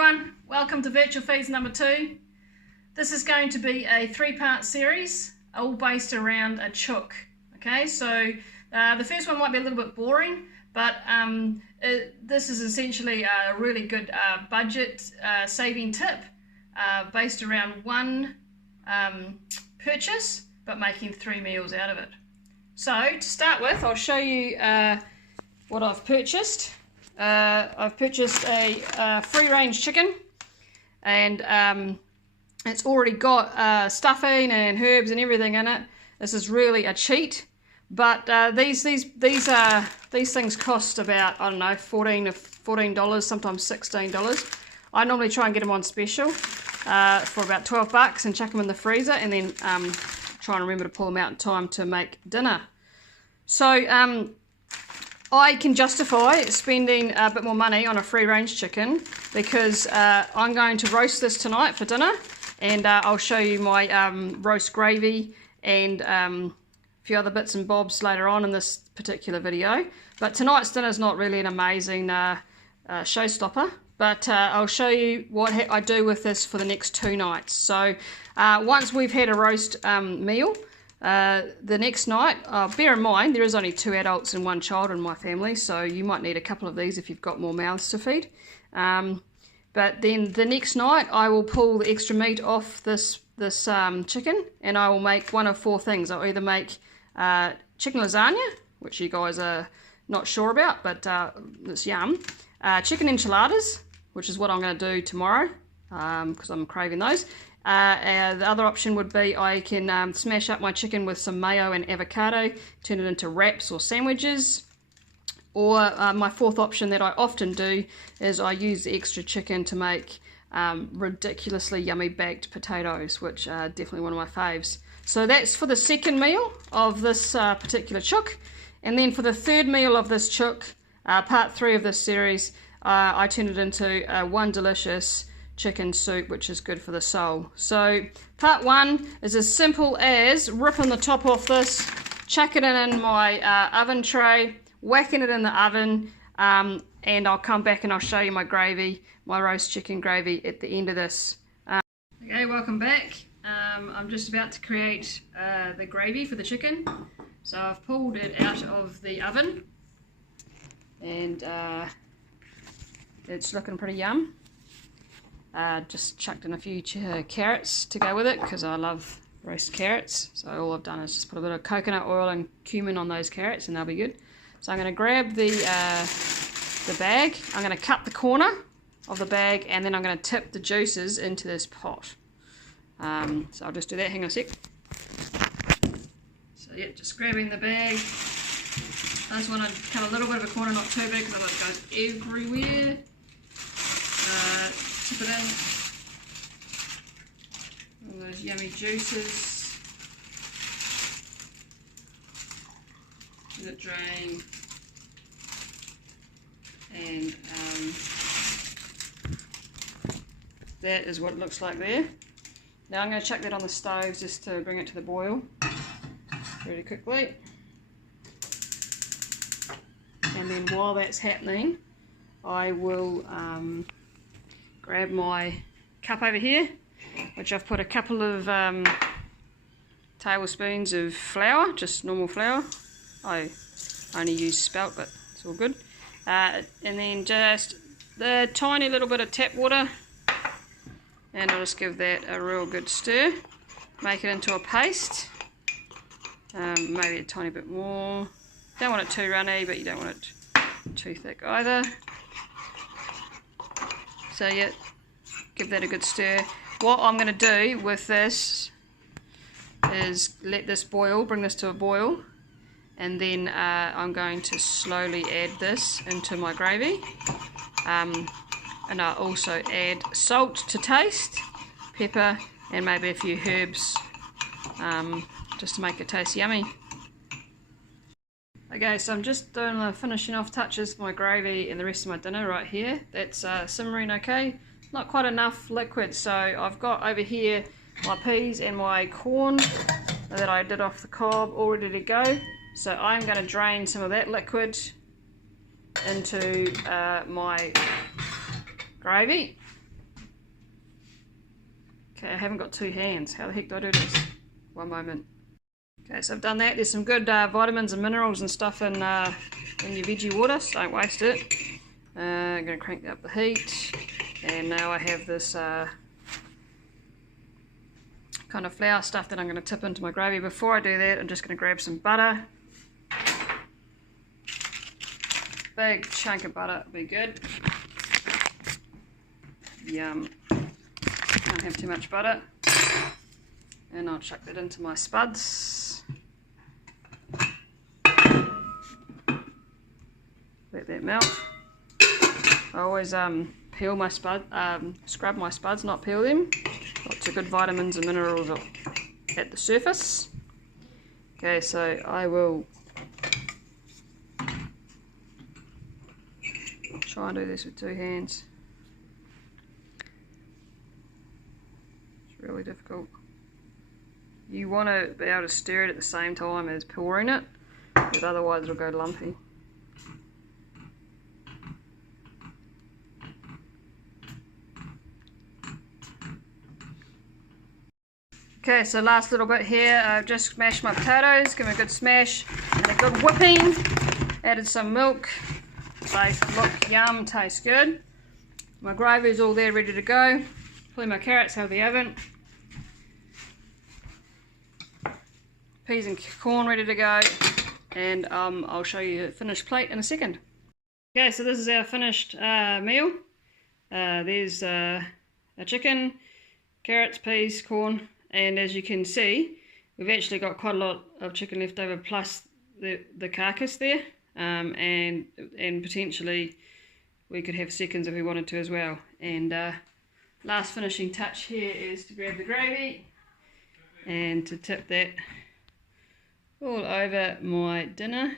everyone, welcome to Virtual Feeds number 2. This is going to be a 3-part series, all based around a chook. Okay, so the first one might be a little bit boring, but this is essentially a really good budget saving tip based around one purchase, but making 3 meals out of it. So to start with, I'll show you what I've purchased. I've purchased a free-range chicken, and it's already got stuffing and herbs and everything in it. This is really a cheat, but these things cost about, I don't know, $14, sometimes $16. I normally try and get them on special for about $12 and chuck them in the freezer, and then try and remember to pull them out in time to make dinner. So I can justify spending a bit more money on a free-range chicken because I'm going to roast this tonight for dinner, and I'll show you my roast gravy and a few other bits and bobs later on in this particular video. But tonight's dinner is not really an amazing showstopper, but I'll show you what I do with this for the next 2 nights. So once we've had a roast meal, the next night, bear in mind there is only 2 adults and 1 child in my family, so you might need a couple of these if you've got more mouths to feed. But then the next night I will pull the extra meat off this chicken, and I will make one of 4 things. I'll either make chicken lasagna, which you guys are not sure about, but it's yum. Chicken enchiladas, which is what I'm going to do tomorrow because I'm craving those. The other option would be I can smash up my chicken with some mayo and avocado, turn it into wraps or sandwiches. Or my 4th option that I often do is I use the extra chicken to make ridiculously yummy baked potatoes, which are definitely one of my faves. So that's for the 2nd meal of this particular chook. And then for the 3rd meal of this chook, part 3 of this series, I turn it into one delicious chicken soup, which is good for the soul. So part 1 is as simple as ripping the top off this, chucking it in my oven tray, whacking it in the oven, and I'll come back and I'll show you my gravy, my roast chicken gravy at the end of this. Okay, welcome back. I'm just about to create the gravy for the chicken. So I've pulled it out of the oven, and it's looking pretty yum. Just chucked in a few carrots to go with it because I love roast carrots. So all I've done is just put a bit of coconut oil and cumin on those carrots, and they'll be good. So I'm going to grab the bag. I'm going to cut the corner of the bag, and then I'm going to tip the juices into this pot. So I'll just do that. Hang on a sec. So yeah, just grabbing the bag. I just want to cut a little bit of a corner, not too big, because otherwise it goes everywhere. Tip it in. All those yummy juices. Let it drain. And that is what it looks like there. Now I'm going to chuck that on the stove just to bring it to the boil really quickly. And then while that's happening, I will grab my cup over here, which I've put a couple of tablespoons of flour, just normal flour. I only use spelt, but it's all good. And then just the tiny little bit of tap water, and I'll just give that a real good stir. Make it into a paste, maybe a tiny bit more. Don't want it too runny, but you don't want it too thick either. So yeah, give that a good stir. What I'm going to do with this is let this boil, bring this to a boil, and then I'm going to slowly add this into my gravy. And I'll also add salt to taste, pepper, and maybe a few herbs just to make it taste yummy. Okay, so I'm just doing the finishing off touches for my gravy and the rest of my dinner right here. That's simmering okay. Not quite enough liquid, so I've got over here my peas and my corn that I did off the cob all ready to go. So I'm going to drain some of that liquid into my gravy. Okay, I haven't got two hands. How the heck do I do this? One moment. Okay, so I've done that. There's some good vitamins and minerals and stuff in your veggie water, so don't waste it. I'm going to crank up the heat, and now I have this kind of flour stuff that I'm going to tip into my gravy. Before I do that, I'm just going to grab some butter. Big chunk of butter would be good. Yum. Can't have too much butter. And I'll chuck that into my spuds. Let that melt. I always peel my scrub my spuds, not peel them. Lots of good vitamins and minerals at the surface. Okay, so I will try and do this with two hands. It's really difficult. You want to be able to stir it at the same time as pouring it, because otherwise it'll go lumpy. Okay, so last little bit here, I've just smashed my potatoes, give them a good smash and a good whipping. Added some milk. They look yum, taste good. My gravy's all there ready to go. Pulling my carrots out of the oven. Peas and corn ready to go. And I'll show you the finished plate in a second. Okay, so this is our finished meal. There's a chicken, carrots, peas, corn. And as you can see, we've actually got quite a lot of chicken left over, plus the carcass there, and potentially we could have seconds if we wanted to as well. And last finishing touch here is to grab the gravy and to tip that all over my dinner.